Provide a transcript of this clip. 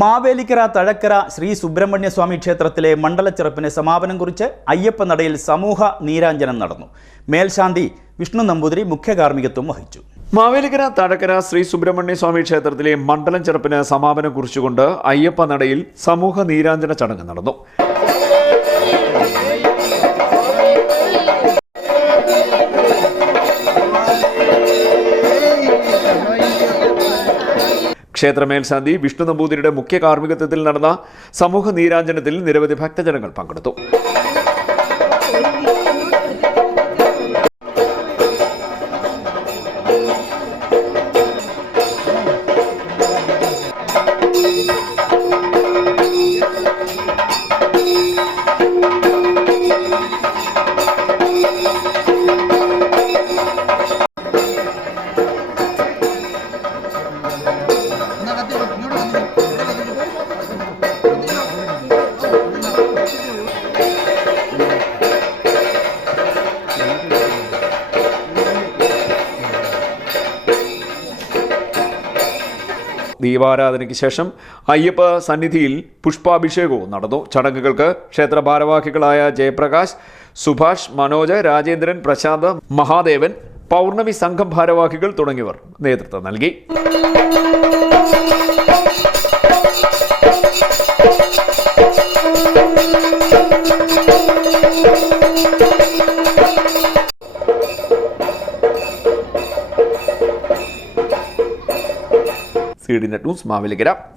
മാവേലിക്കര തഴക്കര ശ്രീ സുബ്രഹ്മണ്യ സ്വാമി ക്ഷേത്രത്തിലെ മണ്ഡലച്ചെറുപ്പിന് സമാപനം കുറിച്ച് അയ്യപ്പനടയിൽ സമൂഹ നീരാഞ്ജനം നടന്നു. മേൽശാന്തി വിഷ്ണു നമ്പൂതിരി മുഖ്യ കാർമ്മികത്വം വഹിച്ചു. മാവേലിക്കര തഴക്കര ശ്രീ സുബ്രഹ്മണ്യ സ്വാമി ക്ഷേത്രത്തിലെ മണ്ഡലം ചെറുപ്പിന് സമാപനം കുറിച്ചുകൊണ്ട് അയ്യപ്പനടയിൽ സമൂഹ നീരാഞ്ജന ചടങ്ങ് നടന്നു. ക്ഷേത്ര മേൽശാന്തി വിഷ്ണു നമ്പൂതിരിയുടെ മുഖ്യ കാർമ്മികത്വത്തിൽ നടന്ന സമൂഹ നീരാഞ്ജനത്തിൽ നിരവധി ഭക്തജനങ്ങൾ പങ്കെടുത്തു. ദീപാരാധനയ്ക്ക് ശേഷം അയ്യപ്പ സന്നിധിയിൽ പുഷ്പാഭിഷേകവും നടന്നു. ചടങ്ങുകൾക്ക് ക്ഷേത്ര ഭാരവാഹികളായ ജയപ്രകാശ്, സുഭാഷ്, മനോജ്, രാജേന്ദ്രൻ, പ്രശാന്ത്, മഹാദേവൻ, പൗർണമി സംഘം ഭാരവാഹികൾ തുടങ്ങിയവർ നേതൃത്വം നൽകി. CDNet News Mavelikkara.